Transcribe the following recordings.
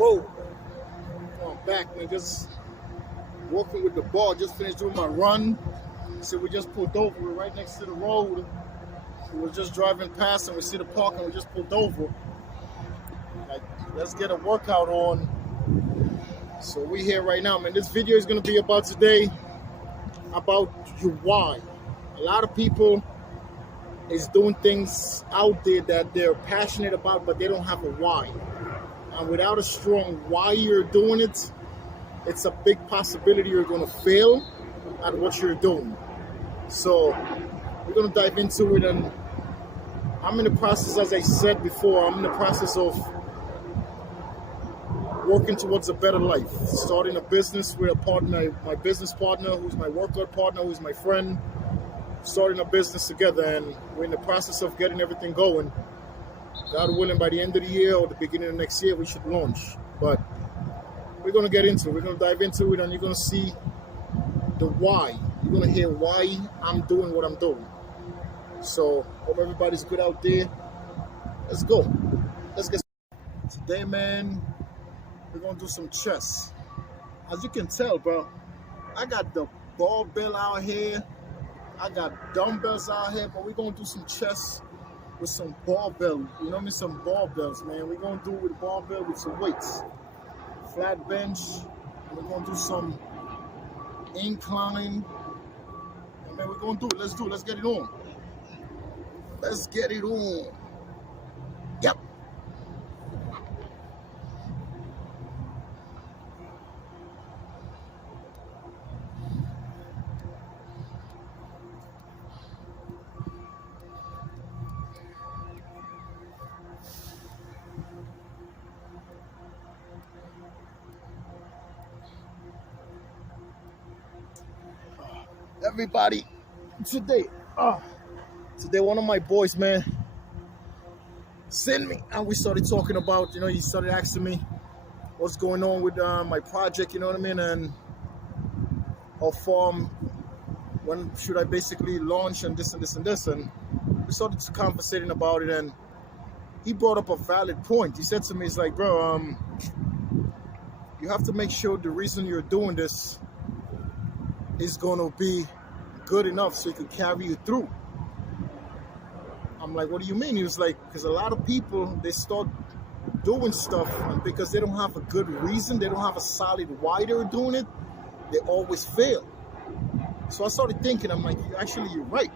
Whoa. I'm back, man. Just working with the ball. Just finished doing my run. So we just pulled over. We're right next to the road. We were just driving past and we see the park and we just pulled over. Like, let's get a workout on. So we here right now, man. This video is going to be about today, about your why. A lot of people is doing things out there that they're passionate about, but they don't have a why. And without a strong why you're doing it, it's a big possibility you're going to fail at what you're doing. So we're going to dive into it, and I'm in the process, as I said before, I'm in the process of working towards a better life, starting a business with a partner, my business partner, who's my workout partner, who's my friend, starting a business together, and we're in the process of getting everything going. God willing, by the end of the year or the beginning of next year, we should launch. But we're going to get into it. We're going to dive into it, and you're going to see the why. You're going to hear why I'm doing what I'm doing. So, hope everybody's good out there. Let's go. Let's get started. Today, man, we're going to do some chest. As you can tell, bro, I got the barbell out here. I got dumbbells out here, but we're going to do some chest with some barbell. You know what I mean? Some barbells, man. We're going to do it with barbell with some weights. Flat bench. And we're going to do some incline. And man, we're going to do it. Let's do it. Let's get it on. Let's get it on. Yep. Everybody, today one of my boys, man, sent me, and we started talking about, you know, he started asking me what's going on with my project, you know what I mean, and how far, when should I basically launch, and this and this and this, and we started conversating about it, and he brought up a valid point. He said to me, he's like, bro, you have to make sure the reason you're doing this is going to be good enough so it can carry you through. I'm like, what do you mean? He was like, because a lot of people, they start doing stuff, and because they don't have a good reason, they don't have a solid why they're doing it, they always fail. So I started thinking, I'm like, actually, you're right.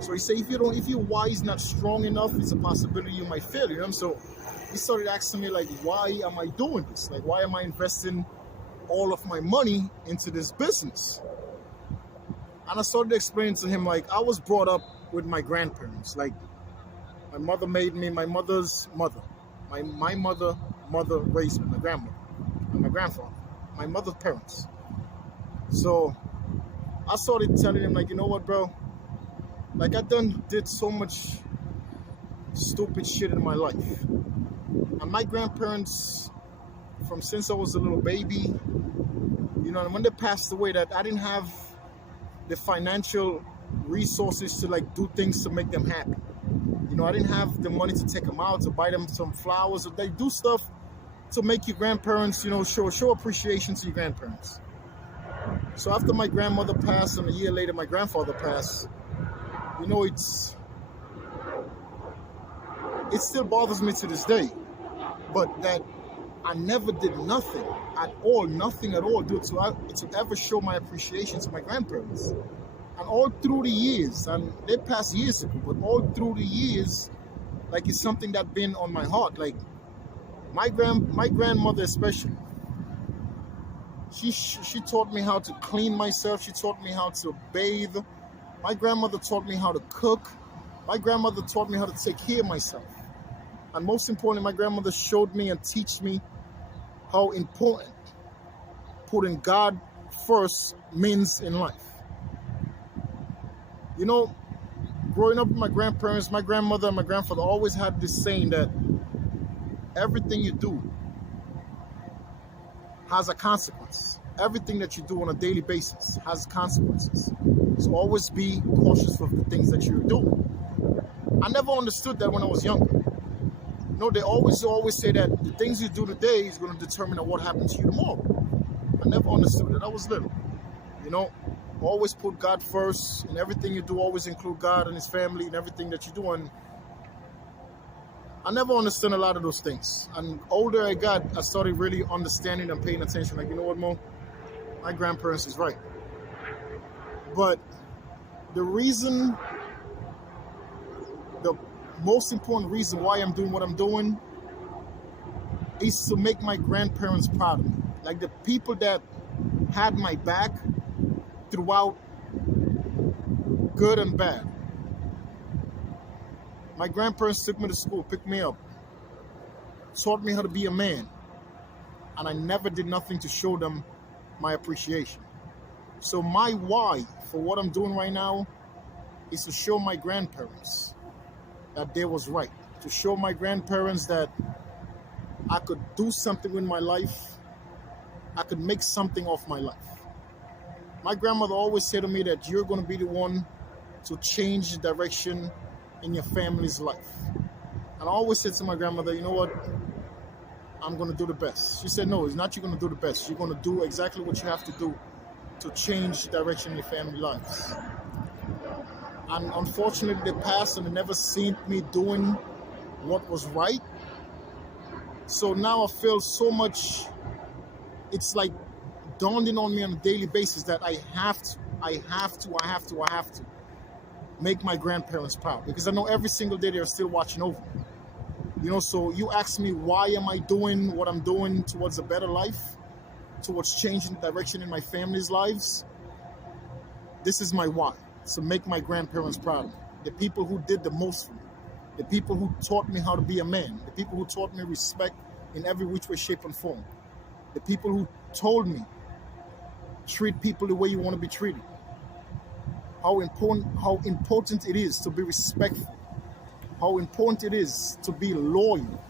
So he said, if your why is not strong enough, it's a possibility you might fail, you know? So he started asking me, like, why am I doing this? Like, why am I investing all of my money into this business? And I started explaining to him, like, I was brought up with my grandparents. Like, my mother made me, my mother's mother. My mother raised me, my grandmother and my grandfather, my mother's parents. So I started telling him, like, you know what, bro? Like, I did so much stupid shit in my life. And my grandparents, from since I was a little baby, you know, and when they passed away, that I didn't have the financial resources to, like, do things to make them happy. You know, I didn't have the money to take them out, to buy them some flowers, or they do stuff to make your grandparents, you know, show appreciation to your grandparents. So after my grandmother passed and a year later my grandfather passed, you know, it still bothers me to this day. But that I never did nothing at all to ever show my appreciation to my grandparents. And all through the years, and they passed years ago, but all through the years, like, it's something that's been on my heart. Like, my grandmother especially, she taught me how to clean myself. She taught me how to bathe. My grandmother taught me how to cook. My grandmother taught me how to take care of myself. And most importantly, my grandmother showed me and teach me how important putting God first means in life. You know, growing up with my grandparents, my grandmother and my grandfather always had this saying that everything you do has a consequence. Everything that you do on a daily basis has consequences. So always be cautious of the things that you're doing. I never understood that when I was younger. No, they always say that the things you do today is going to determine what happens to you tomorrow. I never understood it. I was little. You know, always put God first in everything you do. Always include God and His family in everything that you do. And I never understood a lot of those things. And older I got, I started really understanding and paying attention. Like, you know what, Mo? My grandparents is right. But the most important reason why I'm doing what I'm doing is to make my grandparents proud of me. Like the people that had my back throughout good and bad. My grandparents took me to school, picked me up, taught me how to be a man, and I never did nothing to show them my appreciation. So my why for what I'm doing right now is to show my grandparents that they was right, to show my grandparents that I could do something with my life, I could make something of my life. My grandmother always said to me that you're going to be the one to change the direction in your family's life. And I always said to my grandmother, you know what, I'm going to do the best. She said, no, it's not you're going to do the best. You're going to do exactly what you have to do to change the direction in your family lives. And unfortunately, they passed and they never seen me doing what was right. So now I feel so much, it's like dawning on me on a daily basis that I have to make my grandparents proud. Because I know every single day they're still watching over me. You know, so you ask me, why am I doing what I'm doing towards a better life? Towards changing the direction in my family's lives? This is my why. To make my grandparents proud of me. The people who did the most for me. The people who taught me how to be a man. The people who taught me respect in every which way, shape, and form. The people who told me, treat people the way you want to be treated. How important it is to be respectful. How important it is to be loyal.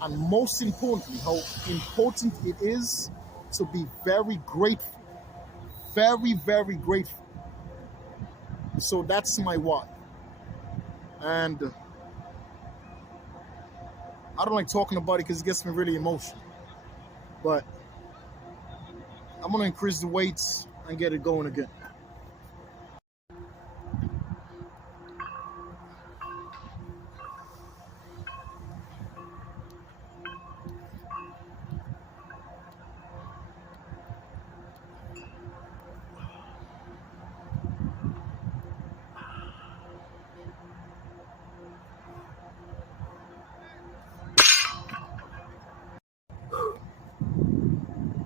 And most importantly, how important it is to be very grateful. Very, very grateful. So that's my why. And I don't like talking about it because it gets me really emotional. But I'm going to increase the weights and get it going again.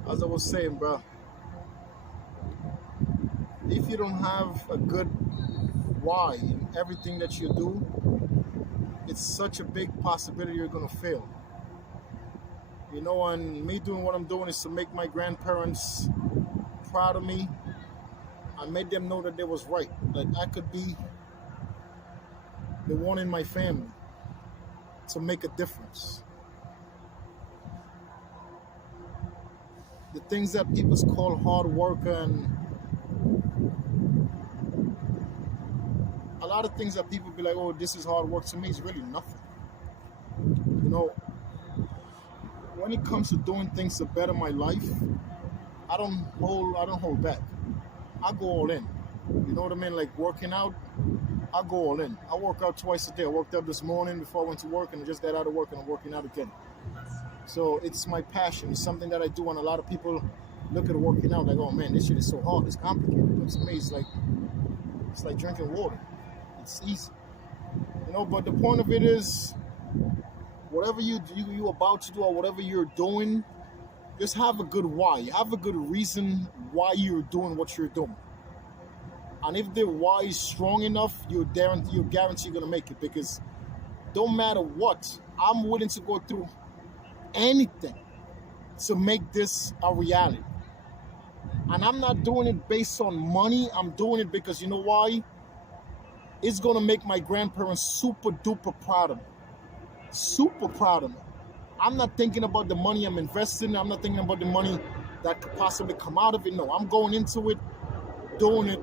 As I was saying, bro, if you don't have a good why in everything that you do, it's such a big possibility you're going to fail. You know, and me doing what I'm doing is to make my grandparents proud of me. I made them know that they was right, that I could be the one in my family to make a difference. The things that people call hard work and a lot of things that people be like, oh, this is hard work, to me is really nothing. You know, when it comes to doing things to better my life, I don't hold back. I go all in. You know what I mean? Like working out, I go all in. I work out twice a day. I worked out this morning before I went to work, and I just got out of work and I'm working out again. So it's my passion. It's something that I do, and a lot of people look at working out like, oh man, this shit is so hard, it's complicated. But to me, it's like drinking water. It's easy. You know, but the point of it is, whatever you about to do or whatever you're doing, just have a good why. Have a good reason why you're doing what you're doing. And if the why is strong enough, you're guaranteed gonna make it. Because don't matter what, I'm willing to go through anything to make this a reality. And I'm not doing it based on money. I'm doing it because you know why? It's gonna make my grandparents super duper proud of me. Super proud of me. I'm not thinking about the money I'm investing. I'm not thinking about the money that could possibly come out of it. No, I'm going into it, doing it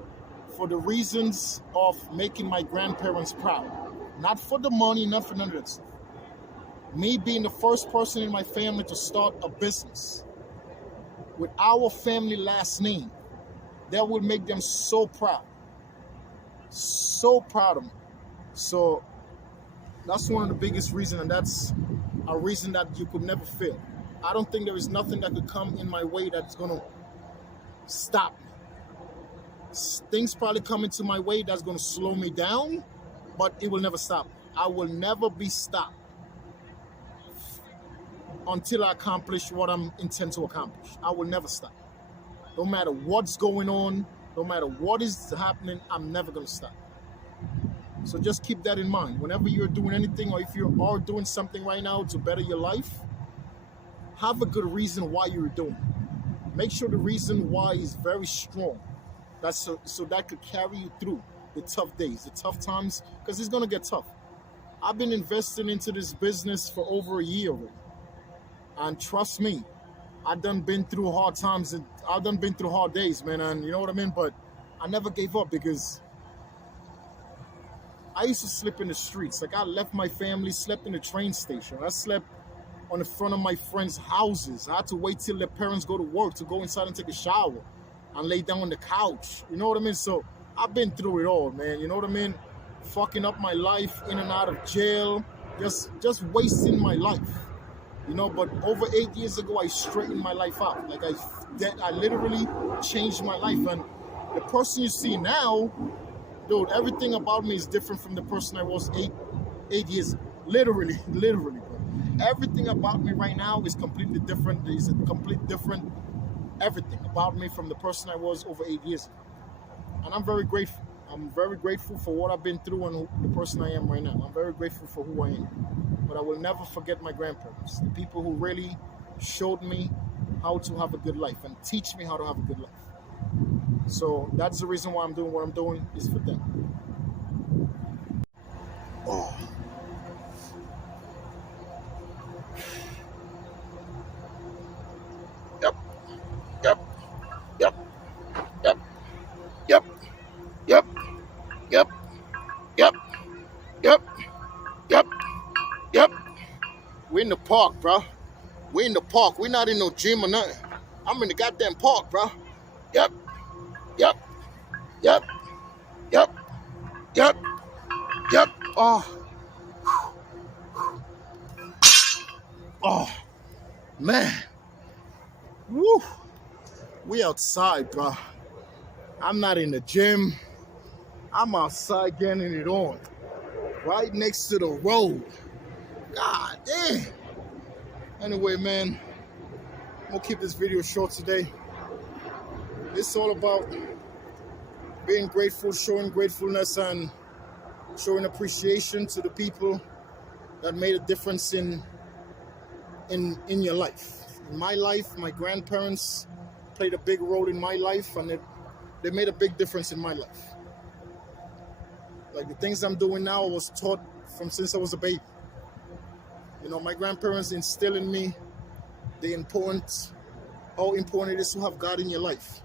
for the reasons of making my grandparents proud. Not for the money, not for none of that stuff. Me being the first person in my family to start a business with our family last name, that would make them so proud. So proud of me. So that's one of the biggest reasons, and that's a reason that you could never fail. I don't think there is nothing that could come in my way that's going to stop me. Things probably come into my way that's going to slow me down, but it will never stop me. I will never be stopped until I accomplish what I'm intend to accomplish. I will never stop. No matter what's going on, no matter what is happening, I'm never going to stop. So just keep that in mind. Whenever you're doing anything, or if you are doing something right now to better your life, have a good reason why you're doing it. Make sure the reason why is very strong. That's so that could carry you through the tough days, the tough times, because it's going to get tough. I've been investing into this business for over a year already. And trust me, I've done been through hard times, and I've done been through hard days, man, and you know what I mean? But I never gave up, because I used to sleep in the streets. Like, I left my family, slept in the train station. I slept on the front of my friends' houses. I had to wait till their parents go to work to go inside and take a shower and lay down on the couch. You know what I mean? So I've been through it all, man. You know what I mean? Fucking up my life, in and out of jail, just wasting my life. You know, but over 8 years ago, I straightened my life out. Like, I literally changed my life. And the person you see now, dude, everything about me is different from the person I was eight years ago. Literally. But everything about me right now is completely different. There's a complete different everything about me from the person I was over 8 years ago. And I'm very grateful. I'm very grateful for what I've been through and the person I am right now. I'm very grateful for who I am. But I will never forget my grandparents, the people who really showed me how to have a good life and teach me how to have a good life. So that's the reason why I'm doing what I'm doing, is for them. Oh. Yep. Yep. Yep. Yep. Yep. Yep. Yep. Yep. Yep. Yep. Yep. We're in the park, bro. We're in the park. We're not in no gym or nothing. I'm in the goddamn park, bro. Yep. Yep. Yep. Yep. Yep. Yep. Oh. Oh. Man. Woo. We outside, bro. I'm not in the gym. I'm outside getting it on. Right next to the road. God damn. Anyway, man, I'm gonna keep this video short today. It's all about being grateful, showing gratefulness, and showing appreciation to the people that made a difference in your life. In my life, my grandparents played a big role in my life, and they made a big difference in my life. Like, the things I'm doing now, I was taught from since I was a baby. You know, my grandparents instilled in me how important it is to have God in your life.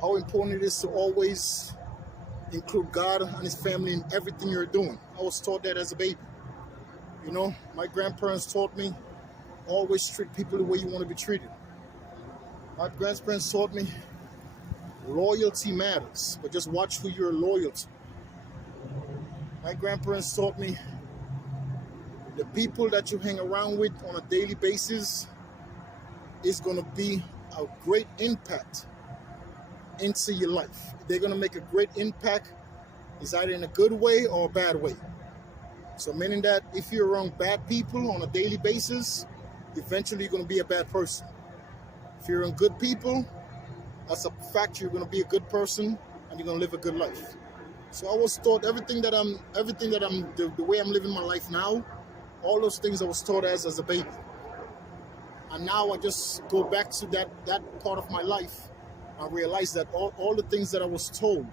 How important it is to always include God and His family in everything you're doing. I was taught that as a baby. You know, my grandparents taught me, always treat people the way you want to be treated. My grandparents taught me loyalty matters, but just watch who you're loyal to. My grandparents taught me the people that you hang around with on a daily basis is going to be a great impact into your life. They're going to make a great impact, is either in a good way or a bad way. So meaning that if you're around bad people on a daily basis, eventually you're going to be a bad person. If you're around good people, that's a fact, you're going to be a good person and you're going to live a good life. So I was taught the way I'm living my life now, all those things I was taught as a baby. And now I just go back to that part of my life. I realize that all the things that I was told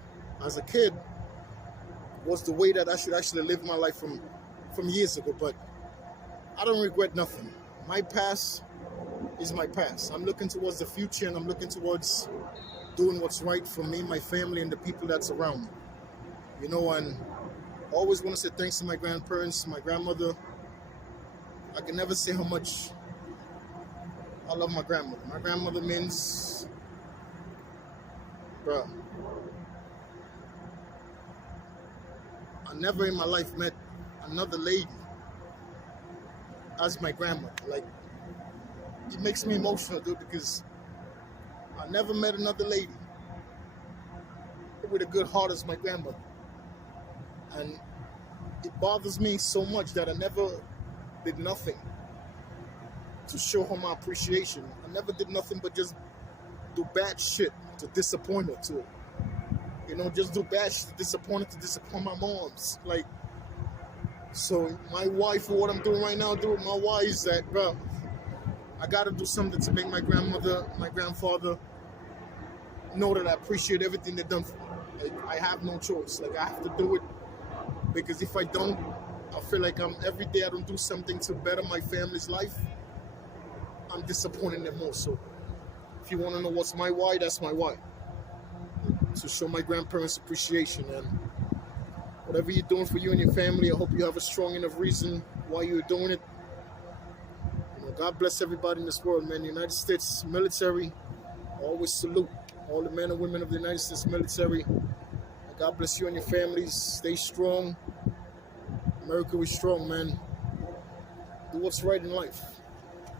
as a kid was the way that I should actually live my life from years ago. But I don't regret nothing. My past is my past. I'm looking towards the future, and I'm looking towards doing what's right for me, my family, and the people that's around me. You know, and I always want to say thanks to my grandparents, my grandmother, I can never say how much I love my grandmother. My grandmother means, bro, I never in my life met another lady as my grandmother. Like, it makes me emotional, dude, because I never met another lady with a good heart as my grandmother. And it bothers me so much that I never did nothing to show her my appreciation. I never did nothing but just do bad shit to disappoint her too. You know, just do bad shit to disappoint my moms. Like, so my wife, what I'm doing right now, dude, my wife is that, bro, I gotta do something to make my grandmother, my grandfather know that I appreciate everything they've done for me. Like, I have no choice. Like, I have to do it, because if I don't, I feel like every day I don't do something to better my family's life, I'm disappointing them more. So if you want to know what's my why, that's my why. To show my grandparents appreciation. And whatever you're doing for you and your family, I hope you have a strong enough reason why you're doing it. You know, God bless everybody in this world, man. The United States military, I always salute all the men and women of the United States military. God bless you and your families. Stay strong. America is strong, man. Do what's right in life.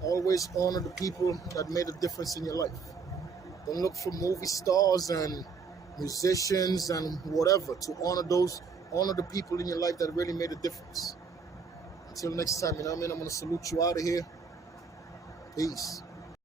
Always honor the people that made a difference in your life. Don't look for movie stars and musicians and whatever. To honor the people in your life that really made a difference. Until next time, you know what I mean? I'm going to salute you out of here. Peace.